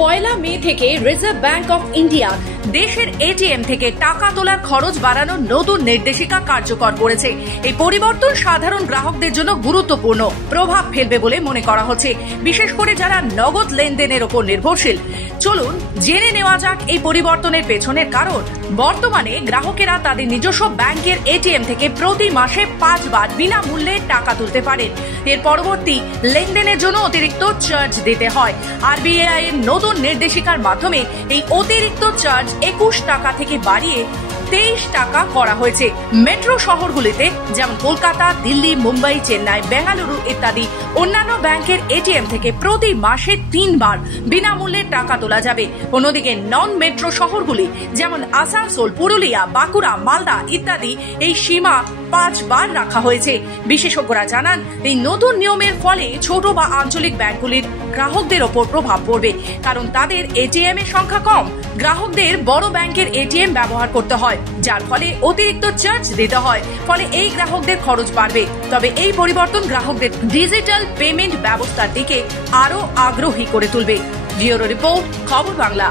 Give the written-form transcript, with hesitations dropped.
পয়লা মে থেকে reserve bank of India দেশের ATM থেকে টাকা তোলার খরচ বাড়ানোর নতুন নির্দেশিকা কার্যকর করেছে। এই পরিবর্তন সাধারণ গ্রাহকদের জন্য গুরুত্বপূর্ণ প্রভাব ফেলবে বলে মনে করা হচ্ছে, বিশেষ করে যারা নগদ লেনদেনের উপর নির্ভরশীল। চলুন জেনে নেওয়া যাক এই পরিবর্তনের পেছনের কারণ। বর্তমানে গ্রাহকেরা তাদের নিজস্ব ব্যাংকের এটিএম থেকে প্রতি মাসে 5 বার বিনামূল্যে টাকা তুলতে পারেন। এর পরবর্তী লেনদেনের জন্য অতিরিক্ত চার্জ দিতে হয়। আরবিআই এর নতুন নির্দেশিকার মাধ্যমে এই অতিরিক্ত চার্জ 21 টাকা থেকে বাড়িয়ে 23 টাকা করা হয়েছে। মেট্রো শহরগুলিতে যেমন কলকাতা, দিল্লি, মুম্বাই, চেন্নাই, বেঙ্গালুরু ইত্যাদি অন্যান্য ব্যাংকের এটিএম থেকে প্রতি মাসে 3 বার বিনামূল্যে টাকা তোলা যাবে। অন্যদিকে নন মেট্রো শহরগুলি যেমন আসানসোল, পুরুলিয়া, বাঁকুড়া, মালদা ইত্যাদি এই সীমা 5 বার রাখা হয়েছে। বিশেষজ্ঞরা জানান, এই নতুন নিয়মের ফলে ছোট বা আঞ্চলিক ব্যাংকগুলির গ্রাহকদের ওপর প্রভাব পড়বে, কারণ তাদের এটিএম এর সংখ্যা কম। গ্রাহকদের বড় ব্যাংকের এটিএম ব্যবহার করতে হয়, যার ফলে অতিরিক্ত চার্জ দিতে হয়। ফলে এই গ্রাহকদের খরচ বাড়বে। তবে এই পরিবর্তন গ্রাহকদের ডিজিটাল পেমেন্ট ব্যবস্থার দিকে আরো আগ্রহী করে তুলবে। ব্যুরো রিপোর্ট, খবর বাংলা।